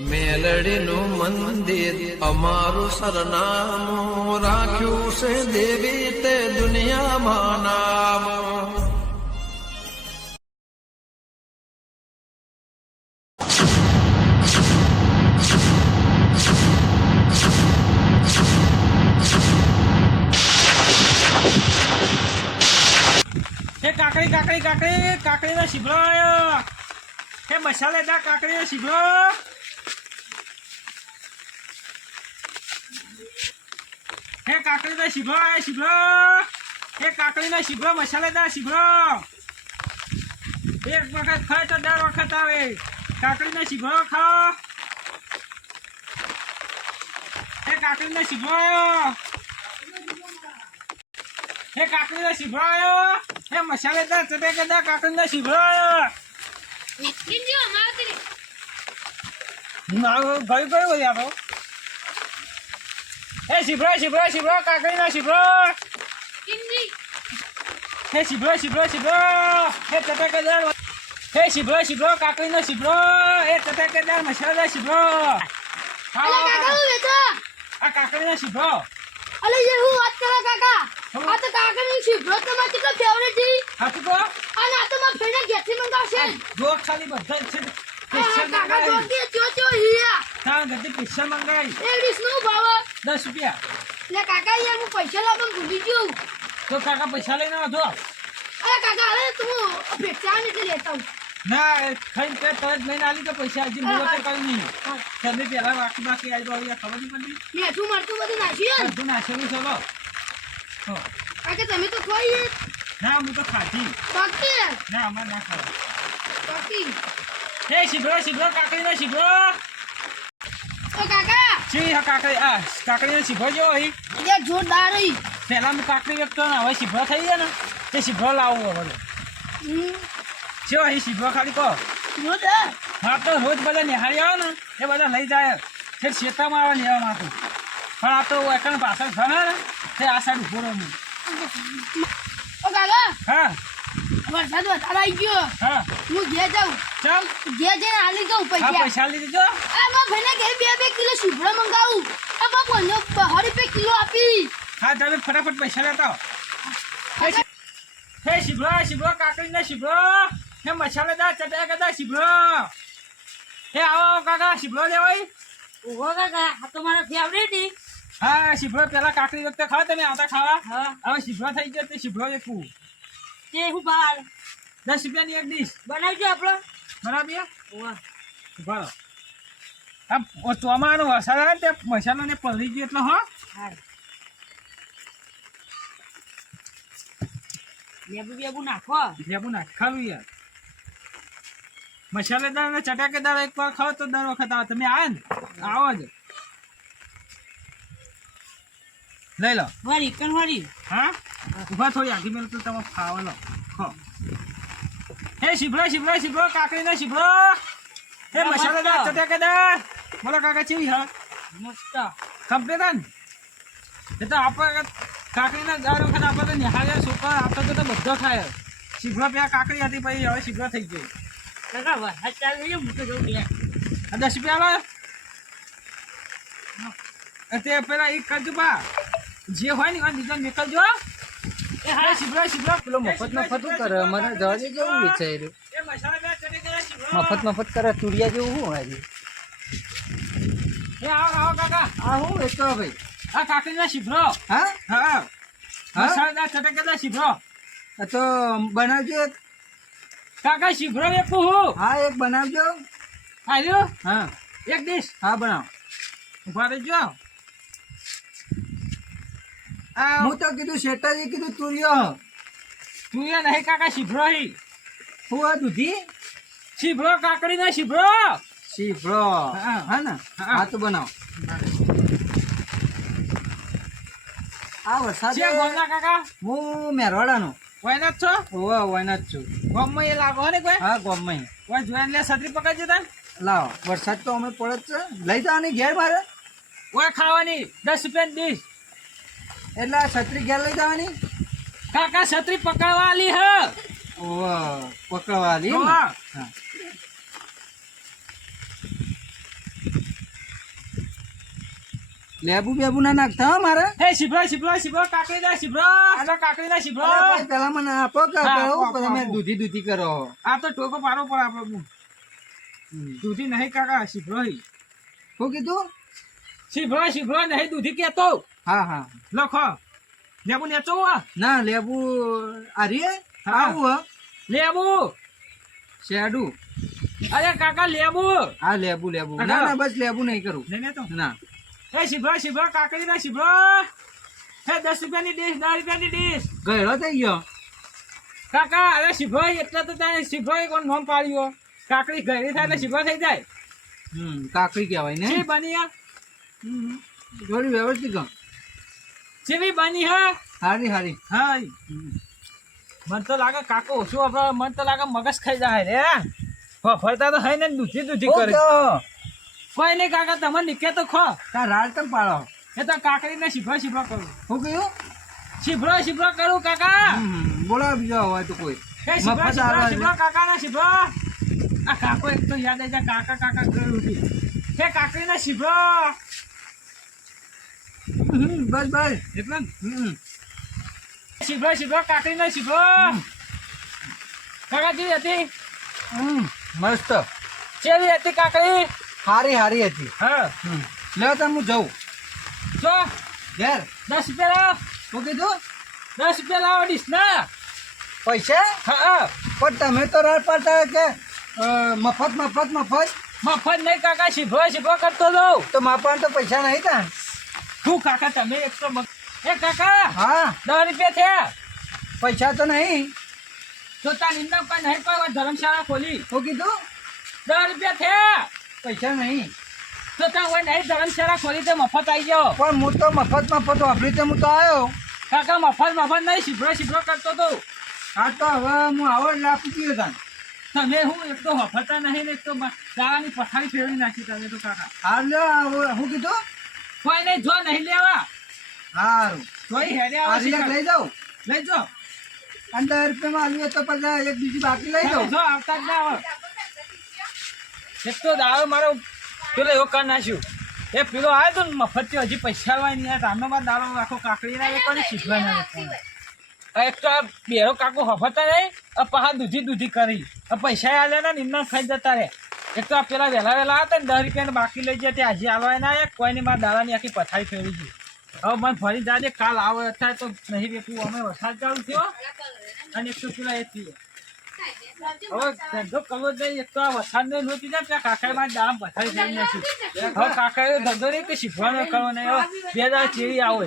મેલડીનું મંદિર અમારું સરનામું રાખ્યું છે દેવી તે દુનિયામાં નામ. કાકડી કાકડી કાકડી કાકડીનો શીભળો આવ્યો. હે મસાલેદાર કાકડીનો શીભળો. હે કાકડીનો શીભળો આવ્યો શીભળો. હે કાકડીનો શીભળો મસાલેદાર શીભળો. એક વખત ખાય તો દર વખત આવે. કાકડીનો શીભળો ખાઓ. હે કાકડીનો શીભળો આવ્યો. હે કાકડીનો શીભળો આવ્યો. હે મસાલેદાર ચટેકેદાર કાકડીનો શીભળો આવ્યો. ગયું ગયું હોય આપણો. હે શીભળો શીભળો શીભળો કાકડીનો શીભળો. હે શીભળો શીભળો શીભળો. હે ચટેકેદાર. હે શીભળો શીભળો કાકડીનો શીભળો. હે ચટેકેદાર મસાલેદાર શીભળો. આ કાકડીનો શીભળો. અલે જે હું વાત કરા કાકા આ તો કાકાની શીભળો તમારી કેટલો ફેવરેટ છે. હાતું તો અને આ તો મારા ફ્રેન્ડે ઘેરથી મંગાવશે. જો ખાલી બધા જ છે. કાકા જોતી ચો હીરા તાર ગતિ પૈસા મંગાઈ એક ડીશ નું ભાવ 10 રૂપિયા. લે કાકા યાર હું પૈસા લાવવા ભૂલી ગયો. તો કાકા પૈસા લઈને આવજો. અરે કાકા અરે તું અપેક્ષા નથી લેતા હું. ના ખાઈ કે તરત લઈને આલી તો પૈસા હજી મૂળ તો કઈ નહીં. તમે પેલા બાકી આવી આવી ખબર નહીં પડી. મેં તું મળતું બધું નાખ્યું બધું નાખેલું ચલો. કાકા તમે તો ખોઈ ના હું તો ખાધી. બાકી ના અમારે ના ખાવા. બાકી હે શીભળો શીભળો કાકડીનો શીભળો. ઓ કાકા શી હા કાકડી આ કાકડીનો શીભળો જો અહીં એ જોરદાર રહી. પહેલા હું કાકડી વ્યક્તો ને હવે શીભળો થઈ ગયા ને તે શીભળો લાવવો હવે. જો અહીં શીભળો ખાલી કહો. જોરદાર હા તો રોજ બધા નિહાળી આવે ને એ બધા લઈ જાય છે શેતામાં આવે લેવા માટે. પણ આ તો એકણ પાછળ ભણે ને તે આ સાઈડ ઉભો રહું. ઓ કાકા હા વરસાદ વધારે આવી ગયો. હા હું ઘેર જાઉં. ચાલ ઘેર જઈને હાલી જાઉં હા પૈસા. પૈસા લીધી જો. આ મારા ભાઈને ઘેર 2 કિલો શીભળો મંગાવું. આ બાપ મને 12 રૂપિયા કિલો આપી. હા તમે ફટાફટ પૈસા લેતા આવો. હે શીભળો શીભળો કાકડીનો શીભળો. હે મસાલેદાર ચટાકેદાર શીભળો. હે આવો કાકા શીભળો લેવાય. ઓહો કાકા આ તો મારા ફેવરેટ છે. હા શીભળો પેલા કાકડી વખતે ખાવ તમે આવતા ખાવા. હા હવે શીભળો થઈ ગયો તે શીભળો એકવું તે હું બહાર 10 રૂપિયાની એક ડીશ બનાવજો આપણો. બરાબર. ઓહ બરાબર આમ ચોમાનો વરસાદ આવે તે મસાલાને પલળી ગયો એટલે હા હા લેબુ નાખો. લેબુ નાખાલું યાર. મસાલેદાર ને ચટાકેદાર એક વાર ખાઓ તો દર વખત આવો. તમે આવે ને આવો જ લઈ લો. વારી કનવારી હા ઉભા થોડી આગી મેળ તો તમે ખાવા લો. ખો હે શીભળો શીભળો શીભળો કાકડીનો શીભળો. હે મસાલેદાર ચટાકેદાર બોલો કાકા ચેવી હા મસ્ત કમ્પ્લીટ ને એ તો આપણે કાકડીના દર વખત આપણે તો નિહાળ્યા છોકરા આપણે તો બધો ખાય. શીભળો પેલા કાકડી હતી પછી હવે શીભળો થઈ ગઈ. કાકા વરસાદ ચાલે છે હું તો જઉં બે. આ 10 રૂપિયા આવે તે પેલા એક કરજો બા જે હોય ને બીજા નીકળજો. એ હા શીભળો શીભળો પેલો મફત કરે મને જવા દે જેવું વિચાર્યું. એ મસાલેદાર ચટાકેદાર શીભળો. મફત કરે તુરિયા જેવું શું આજે એ આવો આવો કાકા. આ હું વેચતો ભાઈ. આ કાકડીના શીભળો. હા હા મસાલેદાર ચટાકેદાર શીભળો. આ તો બનાવજો એક. કાકા શીભળો વેચું હું. હા એક બનાવજો. આવ્યો હા એક ડીશ હા બનાવ. ઉભા રહેજો. આ હું તો કીધું શેઠાજી કીધું તુરિયો. તું એ નહીં કાકા શીભળો હી. હું આ દૂધી શીભળો કાકડીના શીભળો. શીફળો. હા. હા ને હા. હા તો બનાવ. આ વરસાદ છે ગોમના કાકા હું મેરવાડાનો. વયના જ છો. ઓવા વાયના જ છું. ગોમમાં એ લાગો હે ને કોઈ. હા ગોમમાં કોઈ જોઈને લે છત્રી પકડજો તાન. લાવો વરસાદ તો અમે પડે જ છે. લઈ જવાની ઘેર મારે ઓય ખાવાની 10 રૂપિયાની ડીશ. એટલે આ છત્રી ઘેર લઈ જવાની. કાકા છત્રી પકડવા આલી હ. ઓવા પકડવા લી. હા. હા લેબુ બેબુ ના નાખતા હો મારે. હે શીભળો શીભળો શીભળો કાકડી ના શીભળો આ કાકડી ના શીભળો અરે ભાઈ, પેલા મને આપો કે હા, કહું, આપો, તમે આપો. દૂધી કરો. આ તો ટોકો પાડવો પડે આપણે દૂધી નહીં કાકા શીભળો શું કીધું? શીભળો શીભળો નહીં દૂધી કેતો હા હા. લખો લેબુ નેચો ના લેબુ આરીએ હા. આવું હ લેબુ શેડું. અરે કાકા લેબુ હા લેબુ લેબુ. હા. ના ના બસ લેબુ નહીં કરું. નહીં ને તો ના હે શીભળો શીભળો કાકડી ના શીભળો હે 10 રૂપિયાની ડીશ 10 રૂપિયાની ડીશ ગયડો થઈ ગયો. કાકા અરે શીભળો એટલે તો ત્યાં શીભળો કોણ નામ પાડ્યો કાકડી ઘરે થાય એટલે શીભળો થઈ જાય કાકડી કહેવાય ને. શી બની હે થોડી વ્યવસ્થિત કહો. શેવી બની હે હારી હારી. હા મન તો લાગે કાકો ઓછું આપણે મન તો લાગે મગજ ખાઈ જાય રે ફરતા તો હઈ ને દૂધી દૂધી કરે કોઈ નહીં કાકા તમે નીકે તો ખો તા રાડ કેમ પાડો? એ તો કાકડી ને શીભળો શીભળો કરું શું કહ્યું? શીભળો શીભળો કરું કાકા બોલો બીજો હોય તો કોઈ. એ શીભળો મફત શીભળો આલવા શીભળો કાકા ને શીભળો આ કાકો એક તો યાદ આવી જાય કાકા કાકા કરું હતી હે કાકડી ને શીભળો બસ બસ. એટલે શીભળો શીભળો કાકડી ને શીભળો કાકા જેવી હતી મસ્ત. કેવી હતી કાકડી હારી હારી હતી. હા લે તો હું જઉં જો ઘેર. 10 રૂપિયા લાવો શું કીધું? 10 રૂપિયા લાવો ડીશ ના પૈસા? હા પણ તમે તો રાડ પાડતા કે મફત મફત મફત. મફત નહીં કાકા શીભળો શીભળો કરતો જાઉં તો માપાને તો પૈસા નહીં તા. શું કાકા તમે એક તો એ કાકા હા 10 રૂપિયા થયા પૈસા તો નહીં. તો તાર નિંદા કોઈ નહીં કોઈ ધર્મશાળા ખોલી શું કીધું? 10 રૂપિયા થયા પૈસા નહીં. તો ત્યાં કોઈ નહીં ધર્મશાળા ખોલી તો મફત આવી જાઓ પણ હું તો મફત વાપરી તો હું તો આવ્યો. કાકા મફત નહીં શીભળો શીભળો કરતો તો હા તો હવે હું આવો એટલે આપી દઈએ તાન. તમે હું એક તો વફરતા નહીં ને એક તો દાવાની પથારી ફેરવી નાખી તમે તો કાકા હાર લ્યો શું કીધું? કોઈ નહીં જો નહીં લેવા સારું. જોઈ હેડે આ આવે રીત લઈ જાઉં. લઈ જો 15 રૂપિયામાં આલ્યું તો પછી એક બીજી બાકી લઈ જાઉં. જો આવતા જ ના આવે એક તો દાવો મારો પેલો એવો કરી નાખ્યું એ પેલો આવ્યો તો ને મફત હજી પૈસા લાવવા નહીં રામનો બાદ દાડો આખો કાકડી ના એક શીખવા ના એક તો આ બેરો કાકો હફતા નહીં પહા દૂધી કરી પૈસા આલે ને નિમના ખાઈ જતા રે એક તો આ પેલા વહેલા હતા ને 10 રૂપિયાને બાકી લઈ જાય ત્યાં હજી આલવાય ના કોઈને મારા દાદાની આખી પથારી ફેરવી ગઈ હવે મને ફરી જાજે કાલ આવે અત્યારે તો નહીં બેઠું અમે વરસાદ ચાલુ થયો અને એક તો પેલા એ થયો હવે ધંધો કરવો જાય એક તો આ વરસાદ ને લોટી જાય ત્યાં કાકાએ મારી દામ પથારી ફેરવી નાખી હવે કાકાએ ધંધો નહીં કે શીખવાનો કરવો નહીં હવે 2 દાડા ચેરી આવે